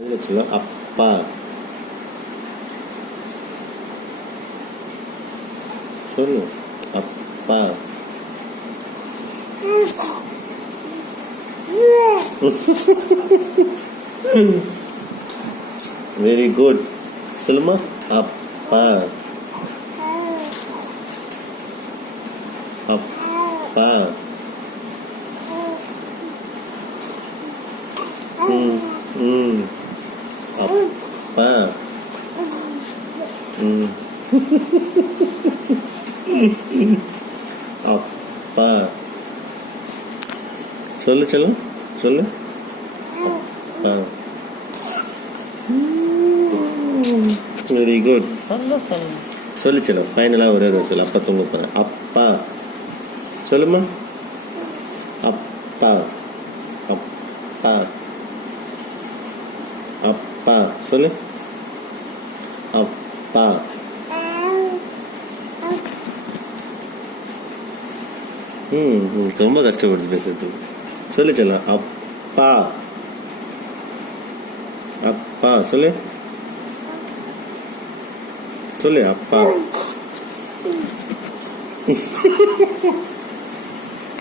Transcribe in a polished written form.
சொல்ல அப்பா. சொல்லு அப்பா. Very good. சொல்லுமா அப்பா. அப்பா. ம் ம் அப்பா. ம் அப்பா. சொல்லு செல்லம் சொல்லு அப்பா. Very good. சொல்லு சொல்லு சொல்லு செல்லம் ஃபைனலாக ஒரே ஒரு சொல்லு அப்பா தூங்க போகிறேன். அப்பா சொல்லுமா அப்பா. அப்பா. அப்பா சொல்லு அப்பா. ரொம்ப கஷ்டப்படுது பேசுறதுக்கு. சொல்லு செல்லம் அப்பா. அப்பா சொல்லு சொல்லு அப்பா.